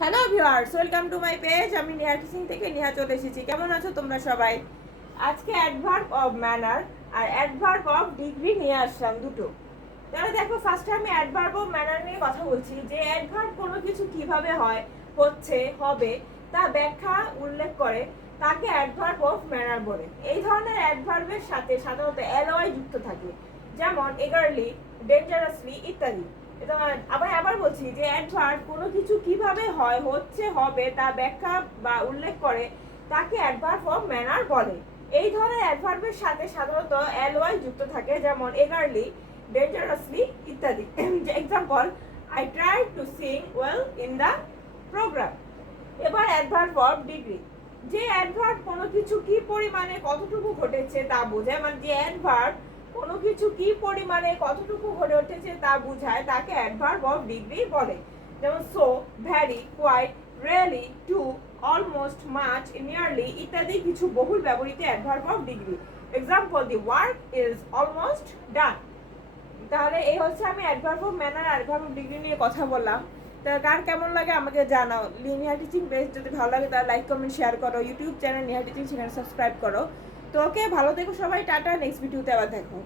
Hello viewers, welcome to my page. আমি Neha teaching থেকে নেহা চলে এসেছি। কেমন আছো তোমরা সবাই? আজকে অ্যাডভার্ব অফ ম্যানার আর অ্যাডভার্ব অফ ডিগ্রি নিয়ে আসলাম দুটো। তাহলে দেখো, ফার্স্টে আমি অ্যাডভার্ব অফ ম্যানার নিয়ে কথা বলছি যে অ্যাডভার্ব কোনো কিছু কিভাবে হয়, হচ্ছে, হবে তা ব্যাখ্যা উল্লেখ করে তাকে অ্যাডভার্ব অফ ম্যানার বলে। এই ধরনের অ্যাডভার্বের সাথে সাধারণত এলওয়াই যুক্ত থাকে, যেমন এগারলি, ডেঞ্জারাসলি ইত্যাদি। আবার বলছি যে অ্যাডভার্ব কোনো কিছু কিভাবে হয়, হচ্ছে, হবে তা ব্যাখ্যা বা উল্লেখ করে তাকে অ্যাডভার্ব অফ ম্যানার বলে। এই ধরনের অ্যাডভার্বের সাথে সাধারণত এলওয়াই যুক্ত থাকে, যেমন এগারলি, ডেঞ্জারাসলি ইত্যাদি। Example, I try to sing well in the program. এবার অ্যাডভার্ব অফ ডিগ্রি, যে অ্যাডভার্ব কোনো কিছু কি পরিমাণে কতটুকু ঘটেছে তা বোঝায়, মানে যে অ্যাডভার্ব কোনো কিছু কি পরিমাণে কতটুকু ঘটে উঠেছে তা বোঝায় তাকে অ্যাডভার্ব অফ ডিগ্রি বলে। যেমন so, very, quite, really, too, almost, much, nearly ইত্যাদি কিছু বহুল ব্যবহৃত adverb of degree. Example, the work is almost done. তাহলে এই হচ্ছে আমি অ্যাডভার্ব অফ ম্যানার আর অ্যাডভার্ব অফ ডিগ্রি নিয়ে কথা বললাম। তা কার কেমন লাগে আমাকে জানাও। নেহা টিচিং পেজ যদি ভালো লাগে তাহলে লাইক, কমেন্ট, শেয়ার করো। YouTube channel Neha teaching channel subscribe করো। তো ওকে, ভালো থেকো সবাই। টাটা, নেক্সট ভিডিওতে আবার দেখো।